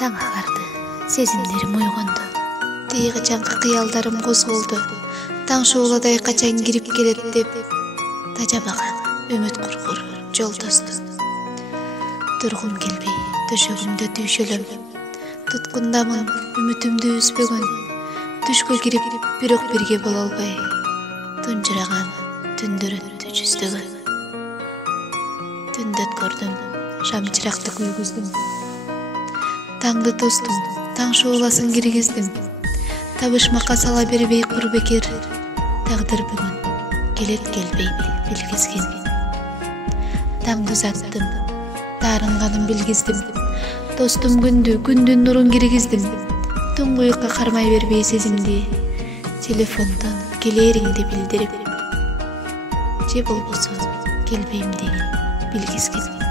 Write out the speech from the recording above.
Таң агарды, сезимдерим уйгонду. Тиги качанкы кыялдарым козголду. Таң шууладай качан кирип келет деп, тажабаган үмүт кургур жол тосту. Тургум келбей, төшөгүмдө түйшөлөм. Туткундамын, үмүтүмдү үзбөгөн. Түшкө кирип, бирок бирге боло албай. Тунжураган түндөр өттү жүздөгөн. Түндө көрдүм, шам чыракты күйгүздүм. Таңды тостум, таң шууласын киргиздим. Табышмакка сала бербей курбекер. Тагдыр бүгүн келет келбейт билгизген. Таңды узаттым, таарынганын билгиздим. Достум күндүн нурун киргиздим. Туңгуюкка кармай бербей сезимди. Телефондон келериңди билдирип, же болбосо келбейм деген билгизген.